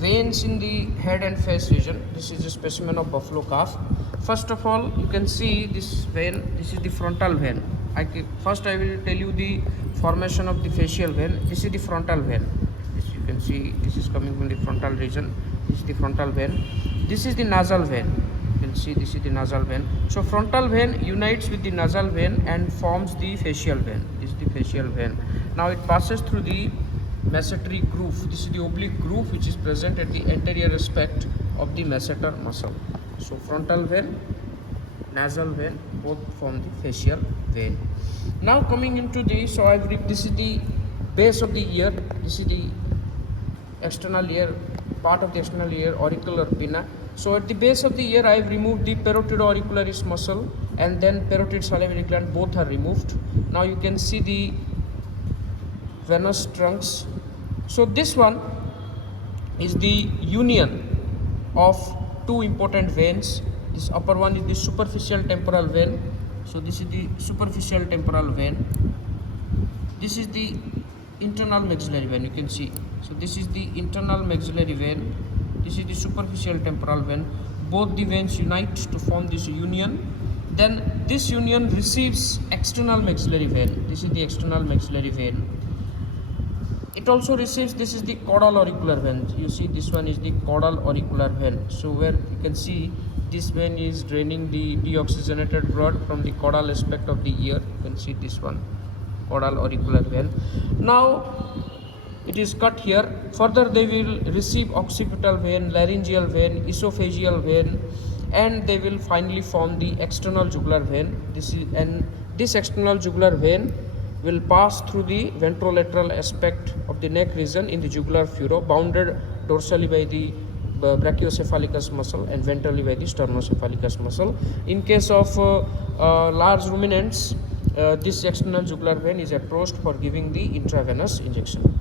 veins in the head and face region. This is a specimen of buffalo calf. First of all, you can see this vein. This is the frontal vein. First I will tell you the formation of the facial vein. This is the frontal vein. This you can see, this is coming from the frontal region. This is the frontal vein. This is the nasal vein. You can see this is the nasal vein. So frontal vein unites with the nasal vein and forms the facial vein. This is the facial vein. Now it passes through the masseter groove. This is the oblique groove which is present at the anterior aspect of the masseter muscle. So frontal vein, nasal vein, both form the facial vein. Now coming into the, this is the base of the ear. This is the external ear, part of the external ear, auricular pinna. So at the base of the ear, I have removed the parotid auricularis muscle and then parotid salivary gland. Both are removed. Now you can see the venous trunks. So this one is the union of two important veins. This upper one is the superficial temporal vein. So this is the superficial temporal vein. This is the internal maxillary vein, you can see. So this is the internal maxillary vein. This is the superficial temporal vein. Both the veins unite to form this union. Then this union receives external maxillary vein. This is the external maxillary vein. It also receives, this is the caudal auricular vein. You see this one is the caudal auricular vein. So where you can see this vein is draining the deoxygenated blood from the caudal aspect of the ear. You can see this one, caudal auricular vein. Now it is cut here. Further they will receive occipital vein, laryngeal vein, esophageal vein, and they will finally form the external jugular vein. This external jugular vein will pass through the ventrolateral aspect of the neck region in the jugular furrow, bounded dorsally by the brachiocephalicus muscle and ventrally by the sternocephalicus muscle. In case of large ruminants, this external jugular vein is approached for giving the intravenous injection.